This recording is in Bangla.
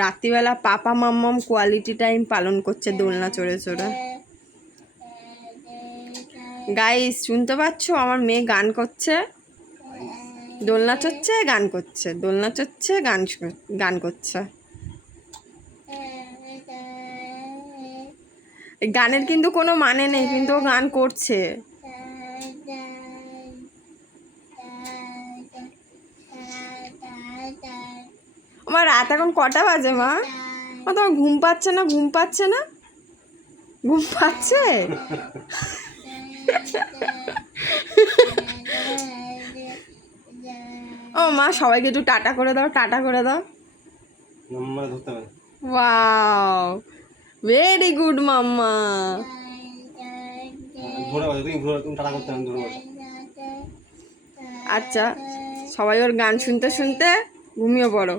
রাত্রিবেলা পাপা মাম্মাম কোয়ালিটি টাইম পালন করছে দোলনা চড়ে চড়ে। গাইস শুনতে পাচ্ছ, আমার মেয়ে গান করছে, দোলনা চড়ছে গান করছে, দোলনা চড়ছে গান করছে। গানের কিন্তু কোনো মানে নেই, কিন্তু ও গান করছে। আমার রাত এখন কটা বাজে মা? তোমার ঘুম পাচ্ছে না? ঘুম পাচ্ছে না? ঘুম পাচ্ছে? ও মা, সবাইকে একটু টাটা করে দাও, টাটা করে দাও। ওয়াও, ভেরি গুড মাম্মা। আচ্ছা, সবাই ওর গান শুনতে শুনতে ঘুমিয়ে পড়ো।